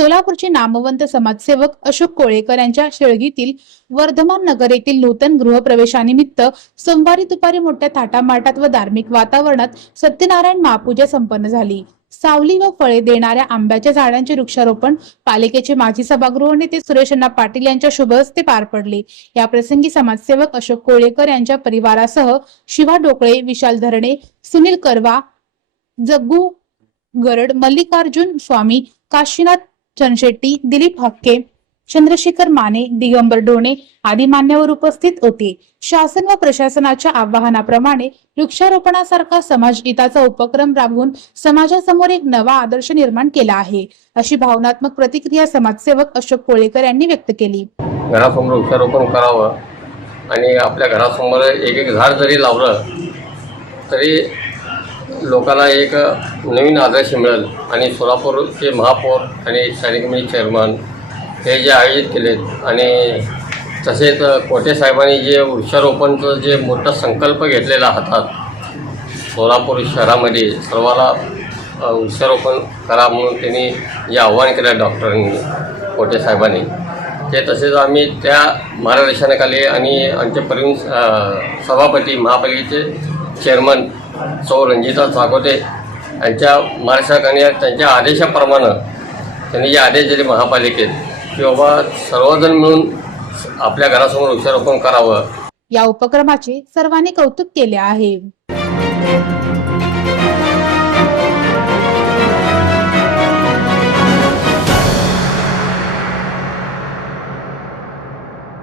सोलापूरचे नामवंत समाजसेवक अशोक कोळेकर यांच्या शेळगीतील वर्धमान नगर येथील नूतन गृहप्रवेशानिमित्त सोमवारी दुपारी मोठ्या थाटामाटात व धार्मिक वातावरणात सत्यनारायण महापूजा संपन्न झाली। सावली व फळे देणाऱ्या आंब्याच्या झाडांचे वृक्षारोपण पालिकेचे माजी सभागृह नेते सुरेश अण्णा पाटील यांच्या शुभ हस्ते पार पडले। या प्रसंगी समाजसेवक अशोक कोळेकर यांच्या परिवारासह शिवा डोकळे, विशाल धरणे, सुनील करवा, जग्गू गरड, मल्लिकार्जुन स्वामी, काशीनाथ चनशेट्टी, दिलीप हक्के, चंद्रशेखर माने, दिगंबर डोणे आदी मान्यवर उपस्थित होते। शासन व प्रशासनाच्या आवाहनाप्रमाणे वृक्षारोपणासारखा समाजहिताचा उपक्रम राबवून समाजासमोर एक नवा आदर्श निर्माण केला आहे, अशी भावनात्मक प्रतिक्रिया समाजसेवक अशोक कोळेकर यांनी व्यक्त केली। घरासमोर वृक्षारोपण करावं आणि आपल्या घरासमोर एक झाड जरी लावलं तरी लोकांना एक नवीन आदर्श मिळेल आणि सोलापूरचे महापौर आणि स्थानिक कमिटी चेअरमन हे जे आयोजित केलेत आणि तसेच कोटे साहेबांनी जे वृक्षारोपणचं जे मोठा संकल्प घेतलेला हातात सोलापूर शहरामध्ये सर्वाला वृक्षारोपण करा म्हणून त्यांनी जे आव्हान केलं डॉक्टरांनी कोटे साहेबांनी ते तसेच आम्ही त्या मार्गदर्शनाखाली आणि आमचे प्रवीण सभापती महापालिकेचे चेअरमन सौ रंजिता चाकोते यांच्या मार्गदर्शनाखाली त्यांच्या आदेशाप्रमाणे त्यांनी जे आदेश दिले महापालिकेत की बाबा सर्वजण मिळून आपल्या घरासमोर वृक्षारोपण करावं। या उपक्रमाचे सर्वांनी कौतुक केले आहे।